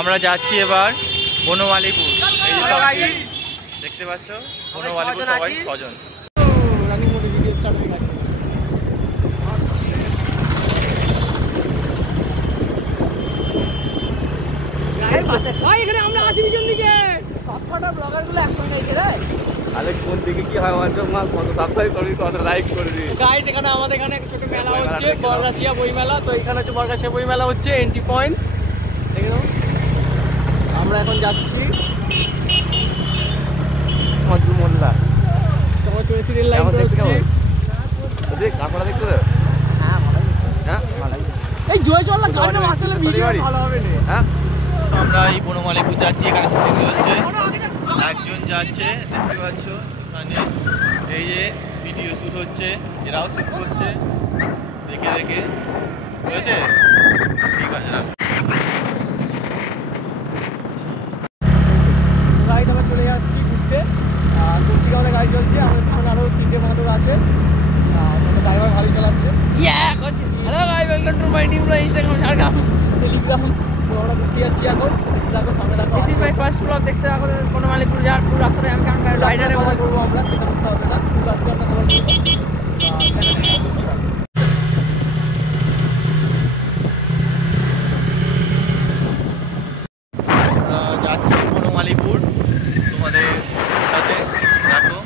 আমরা যাচ্ছি এবার বনমালীপুর। এই যে সবাই দেখতে পাচ্ছ, বনমালীপুর সবাই 6 জন। এখানে আমরা আছি পিছন দিকে, সবকটা ব্লগার গুলো একসঙ্গে এসে রে। আরে কোন দিকে কি হয় কত সাবস্ক্রাইব করবি, কত লাইক করবি। গাইস এখানে আমাদের এখানে ছোট মেলা হচ্ছে, বরগাছিয়া বই মেলা। তো এখানে হচ্ছে বরগাছিয়া বই মেলা হচ্ছে, এন্ট্রি পয়েন্ট দেখে নাও। আমরা এখন যাচ্ছি মজু মোল্লা। তোমরা চলেছি রেল লাইন করছি। দেখ কাঁকড়া দেখতে দে। হ্যাঁ ভালো। হ্যাঁ ভালো। এই জয়চল্লা গানটা আসলে ভিডিও ভালো হবে না। হ্যাঁ আমরা এই বনমালীপুর যাচ্ছি, এখানে শুটিং হচ্ছে। একজন যাচ্ছে দেখতে পাচ্ছ এখানে, এই যে ভিডিও শ্যুট হচ্ছে, এরাও শ্যুট করছে দেখে দেখে। হয়েছে ঠিক আছে না। গাইজ আমরা চলে আসছি ঘুরতে, তুলসিকে আমাদের গাড়ি চলছে। আমাদের পিছনে আরও 3টে মাদুর আছে, ড্রাইভার ভালোই চালাচ্ছে। Hello guys, welcome to my new Instagram Jhargram Telegram. তো আমরা ঘুরতে যাচ্ছি এখন, দেখো সামনে দেখো। This is my first blog. দেখতে থাকো বনমালীপুর যাওয়ার পুরো রাস্তাটা আমি রাইডারে কথা করবো আমরা, সেটা করতে হবে না। পুরো রাস্তা আমরা খবর করবো। যাচ্ছি বনমালীপুর তোমাদের সাথে, দেখো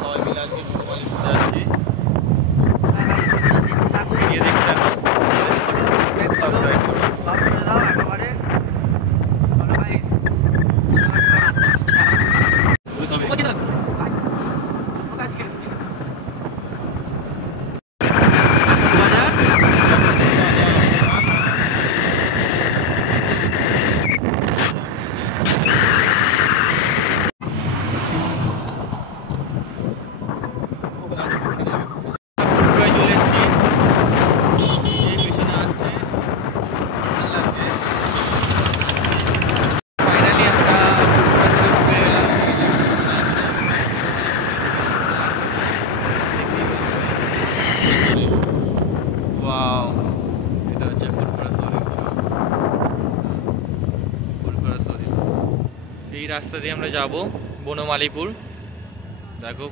সবাই মিলে আজকে বনমালীপুর যাচ্ছি। গিয়ে দেখতে দেখো, সাবস্ক্রাইব করো। এই রাস্তা দিয়ে আমরা যাব বনমালীপুর। দেখো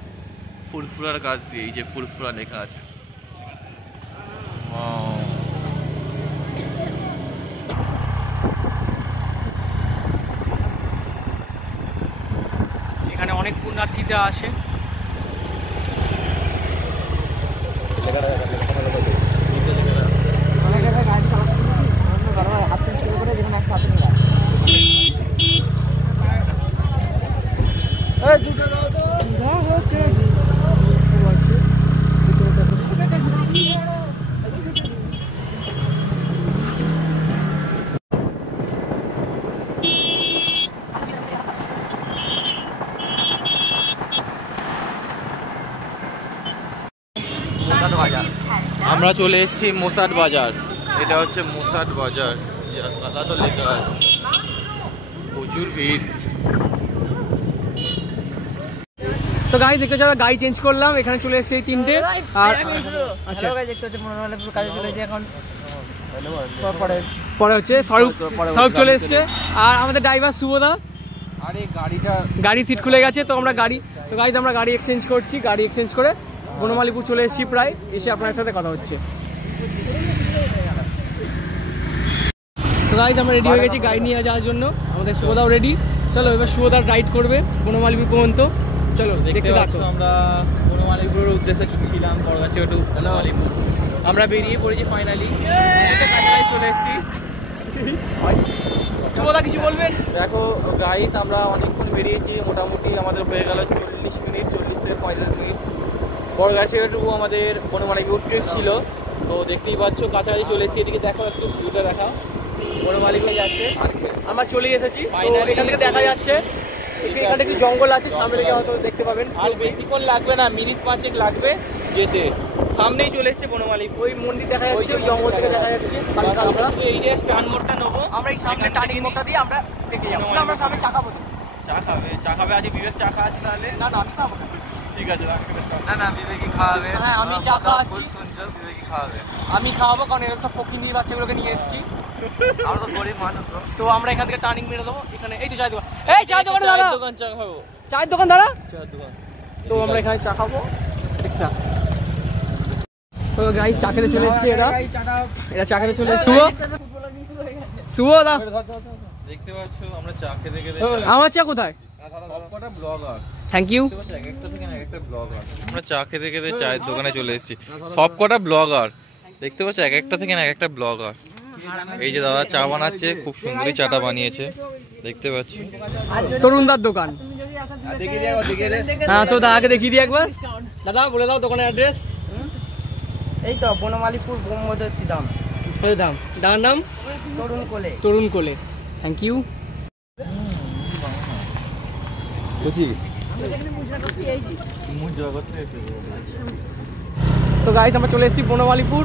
ফুলফুলার কাছ দিয়ে, এই যে ফুলফুলা লেখা আছে। এখানে অনেক পুণ্যার্থীরা আসে। আমরা চলে এসেছি মোসাট বাজার। এটা হচ্ছে মোসাট বাজার, তো লেখা আছে। প্রচুর ভিড়। তো গাড়ি দেখতে চাও, গাড়ি চেঞ্জ করলাম, এখানে চলে এসেছে এই 3টে। আর আচ্ছা দেখতে হচ্ছে বনমালীপুর কাজে চলেছে এখন। পরে হচ্ছে স্বরূপ চলে এসছে, আর আমাদের ড্রাইভার শুভদা। আরে গাড়ি সিট খুলে গেছে, তো আমরা গাড়ি এক্সচেঞ্জ করছি। গাড়ি এক্সচেঞ্জ করে বনমালীপুর চলে এসেছি প্রায়, এসে আপনার সাথে কথা হচ্ছে। তো গাইজ আমরা রেডি হয়ে গেছি গাড়ি নিয়ে যাওয়ার জন্য, আমাদের শুভদাও রেডি। চলো এবার শুভদা রাইড করবে বনমালীপুর পর্যন্ত। চলো দেখতে থাকো। আমরা বনমালীপুরের উদ্দেশ্যে ছিলাম, বরগাছিয়া টু বনমালীপুর। আমরা বেরিয়ে পড়েছি ফাইনালি, চলে এসেছি। শুভদা কিছু বলবেন? দেখো গাইস, আমরা অনেকক্ষণ বেরিয়েছি, মোটামুটি আমাদের হয়ে গেল 40 মিনিট, 40 থেকে 45 মিনিট। বরগাছিয়া টু আমাদের বনমালীপুর ট্রিপ ছিল। তো দেখতেই পাচ্ছ কাছাকাছি চলে এসেছি। এদিকে দেখো, একটু ভিউটা দেখা, বনমালীপুর যাচ্ছে। আমরা চলে এসেছি, এখান থেকে দেখা যাচ্ছে। এখানে একটু জঙ্গল আছে, সামনে থেকে হয়তো দেখতে পাবেন। আর বেশিক্ষণ লাগবে না, মিনিট 5 লাগবে যেতে। সামনেই চলে এসছে বনমালীপুর, ওই মন্দির দেখা যাচ্ছে, ওই জঙ্গল থেকে দেখা যাচ্ছে। এই যে স্টার্ন মোড়টা নেবো আমরা, এই সামনে টার্নিং মোড়টা দিয়ে আমরা দেখে যাবো। আমরা সামনে চা খাবো। তো চা খাবে আজ বিবেক চা খা আছে তাহলে? না আমি খাবো না। ঠিক আছে না বিবেকই খাওয়াবে। হ্যাঁ আমি চা খাওয়াচ্ছি, বিবেকই খাওয়াবে। আমি খাওয়াবো কারণ এরকম সব ফকিন্দির বাচ্চাগুলোকে নিয়ে এসেছি। আমরা তো গরিব মানুষ। তো আমরা এখান থেকে টার্নিং মেরে দেবো। এখানে এই তো চায়ের দোকান, এই চায়ের দোকানে দাঁড়া, দোকান চা খাবো, চায়ের দোকান দাঁড়া, চায়ের দোকান। তো আমরা এখানে চা খাবো। ঠিকঠাক। তো গাইস চা খেতে চলে এসেছি, এরা চা খেতে চলে এসেছি। শুভ দা দেখতে পাচ্ছ আমরা চা খেতে খেতে আমার চা কোথায়? সবকটা ব্লগার, থ্যাংক ইউ। একটা থেকে একটা ব্লগার। আমরা চা খেতে খেতে চায়ের দোকানে চলে এসেছি, সবকটা ব্লগার দেখতে পাচ্ছ, এক একটা থেকে এক একটা ব্লগার। এই যে দাদা চা বানাচ্ছে, খুব সুন্দরই চাটা বানিয়েছে দেখতে পাচ্ছ। তরুণদার দোকান। হ্যাঁ তো দাদাকে দেখিয়ে দিই একবার। দাদা বলে দাও দোকানের অ্যাড্রেস। এই তো বনমালীপুর ব্রহ্মদত্তি দাম। এই দাম, দাদার নাম তরুণ কোলে। তরুণ কোলে, থ্যাংক ইউ। তো গাইস আমরা চলে এসেছি বনমালীপুর,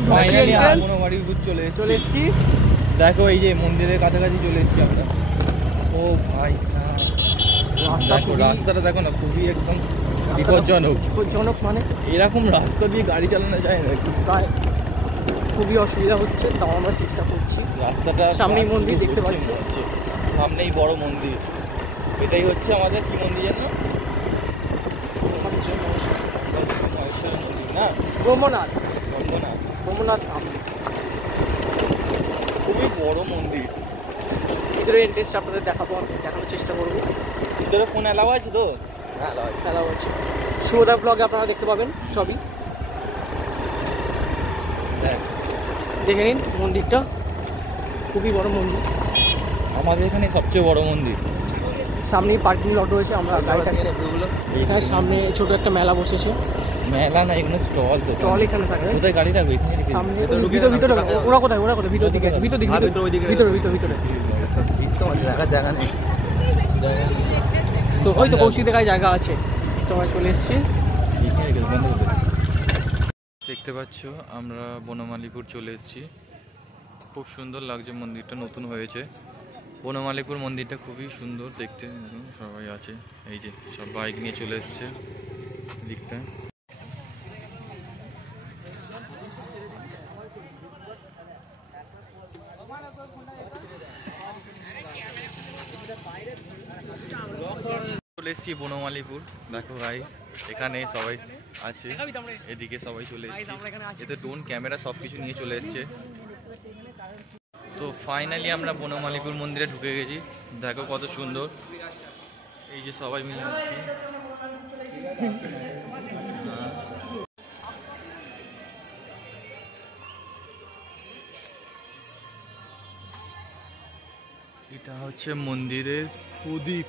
চলে এসেছি। দেখো এই যে মন্দিরের কাছাকাছি চলে এসেছি আমরা। ও ভাই রাস্তাটা দেখো না, খুবই একদম বিপজ্জনক। বিপজ্জনক মানে এরকম রাস্তা দিয়ে গাড়ি চালানো যায় না, প্রায় খুবই অসুবিধা হচ্ছে, তাও আমরা চেষ্টা করছি। রাস্তাটা সামনেই মন্দির দেখতে পাচ্ছ, সামনেই বড় মন্দির। এটাই হচ্ছে আমাদের কি মন্দির জানো? না ব্রহ্মনাথ, রঙ্গনাথ, ব্রহ্মনাথ ধাম। খুবই বড় মন্দির। ভিতরে এন্ট্রেন্সটা আপনাদের দেখাবো, আমি দেখানোর চেষ্টা করবো। ভিতরে ফোন অ্যালাউ আছে তো? হ্যাঁ খেলা হচ্ছে। শুভদার ব্লগে আপনারা দেখতে পাবেন সবই। দেখে নিন মন্দিরটা, খুবই বড় মন্দির। আমাদের এখানে সবচেয়ে বড় মন্দির। সামনেই পার্কিং লট রয়েছে, আমরা গাড়িটা এখানে সামনে ছোট একটা মেলা বসেছে। মেলা না, এখানে স্টল। স্টল এখানে থাকে। কোথায় গাড়ি রাখবে? এখানে সামনে ভিতরে ওরা কোথায় ভিতর দিকে আছে, ভিতর দিকে ভিতরে। রাখার জায়গা নেই। তো ওই তো কৌশিক দেখায় জায়গা আছে, তো আমরা চলে এসেছি। দেখতে পাচ্ছ আমরা বনমালীপুর চলে এসেছি। খুব সুন্দর লাগছে মন্দিরটা, নতুন হয়েছে। বনমালীপুর মন্দিরটা খুবই সুন্দর দেখতে। সবাই আছে, এই যে সব বাইক নিয়ে চলে এসছে দিকটা। চলে এসেছি বনমালীপুর, দেখো গাইস এখানে সবাই আছে, এদিকে সবাই চলে এসেছি। এতে ড্রোন ক্যামেরা সব কিছু নিয়ে চলে এসছে। তো ফাইনালি আমরা বনমালীপুর মন্দিরে ঢুকে গেছি, দেখো কত সুন্দর। এই যে সবাই মিলে আছি। এটা হচ্ছে মন্দিরের প্রদীপ।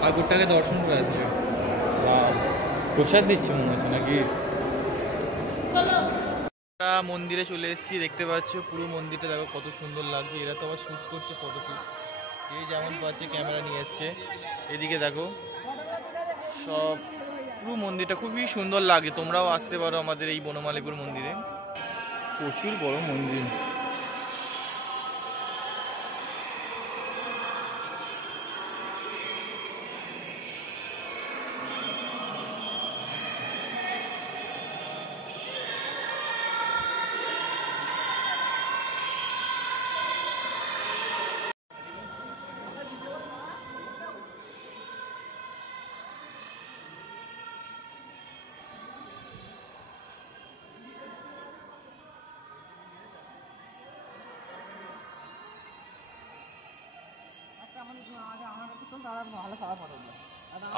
ঠাকুরটাকে দর্শন করে আসছে। প্রসাদ দিচ্ছে মনে হচ্ছে নাকি। মন্দিরে চলে এসেছি, দেখতে পাচ্ছ পুরো মন্দিরটা দেখো কত সুন্দর লাগছে। এরা তো আবার শ্যুট করছে, ফটোশ্যুট, যে যেমন পাচ্ছে ক্যামেরা নিয়ে এসছে। এদিকে দেখো সব পুরো মন্দিরটা খুবই সুন্দর লাগে। তোমরাও আসতে পারো আমাদের এই বনমালীপুর মন্দিরে, প্রচুর বড় মন্দির।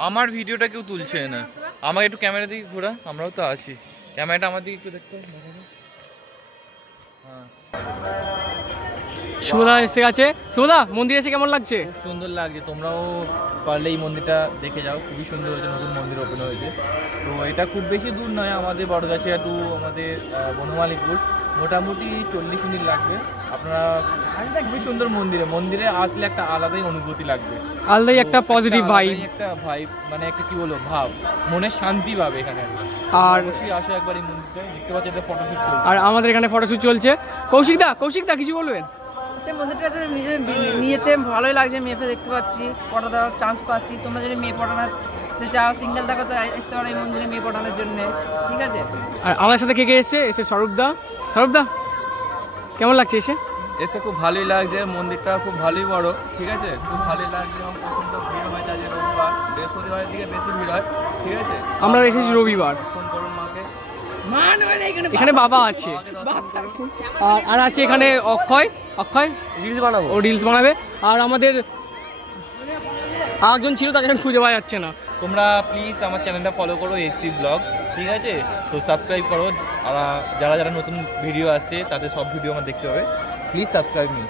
আমার ভিডিওটা কেউ তুলছে না, আমাকে একটু ক্যামেরা দিকে ঘোরা, আমরাও তো আছি। ক্যামেরাটা আমার দিকে একটু দেখতে হবে। শুভদা এসে গেছে। শুভদা, মন্দির এসে কেমন লাগছে? খুব সুন্দর লাগছে, তোমরাও পারলে এই মন্দিরটা দেখে যাও, খুবই সুন্দর হয়েছে, নতুন মন্দির ওপেন হয়েছে। তো এটা খুব বেশি দূর নয়, আমাদের বড়গাছিয়া টু আমাদের বনমালীপুর মোটামুটি 40 মিনিট লাগবে। আপনারা খুবই সুন্দর মন্দিরে আসলে একটা আলাদাই অনুভূতি লাগবে, আলাদাই একটা পজিটিভ ভাইব, একটা ভাইব, মানে একটা কি বলবো ভাব, মনে শান্তি পাবে এখানে। আর অবশ্যই আসো একবার এই মন্দিরটায়, দেখতে পাচ্ছি এটা ফটোশুট চলছে। আর আমাদের এখানে ফটোশুট চলছে। কৌশিকদা কিছু বলবেন? মন্দিরটাতে নিজেতে ভালোই লাগছে, মেয়েকে দেখতে পাচ্ছি, ফটো দেওয়ার চান্স পাচ্ছি। তোমরা যদি মেয়ে পটানোতে চাও, সিঙ্গেল থাকো তো আসতে পারো এই মন্দিরে মেয়ে পটানোর জন্য, ঠিক আছে? আর আমার সাথে কে এসে স্বরূপদা কেমন লাগছে এসে খুব ভালোই লাগছে, মন্দিরটা খুব ভালোই বড়, ঠিক আছে, খুব ভালোই লাগছে এবং প্রচণ্ড ভিড় হয়েছে আজ রবিবার, বৃহস্পতিবারের দিকে বেশি ভিড় হয়, ঠিক আছে। আমরা এসেছি রবিবার। দর্শন করুন মাকে। এখানে বাবা আছে, আর আছে এখানে অক্ষয় রিলস বানাবো, ও রিলস বানাবে। আর আমাদের আরেকজন ছিল, তাকে খুঁজে পাওয়া যাচ্ছে না। তোমরা প্লিজ আমার চ্যানেলটা ফলো করো এইচটি ব্লগ, ঠিক আছে, তো সাবস্ক্রাইব করো। আর যারা নতুন ভিডিও আসছে তাদের সব ভিডিও আমার দেখতে হবে, প্লিজ সাবস্ক্রাইব মি।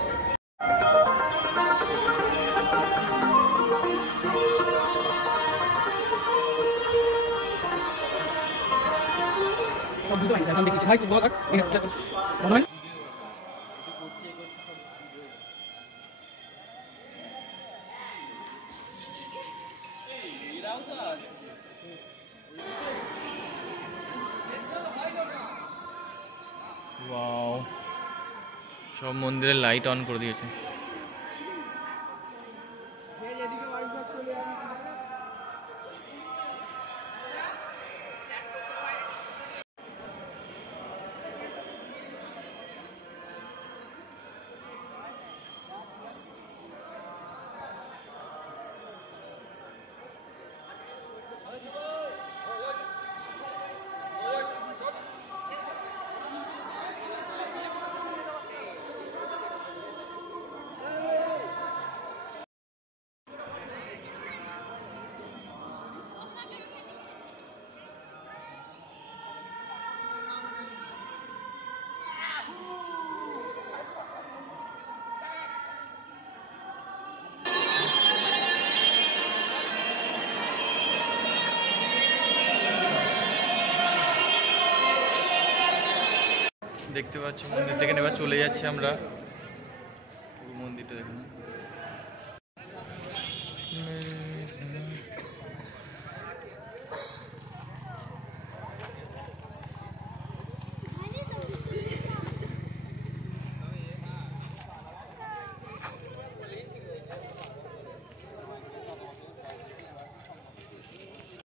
ওয়াও, সব মন্দিরের লাইট অন করে দিয়েছে। দেখতে পাচ্ছ মন্দির থেকে এবার চলে যাচ্ছি আমরা, পুরো মন্দিরটা দেখুন।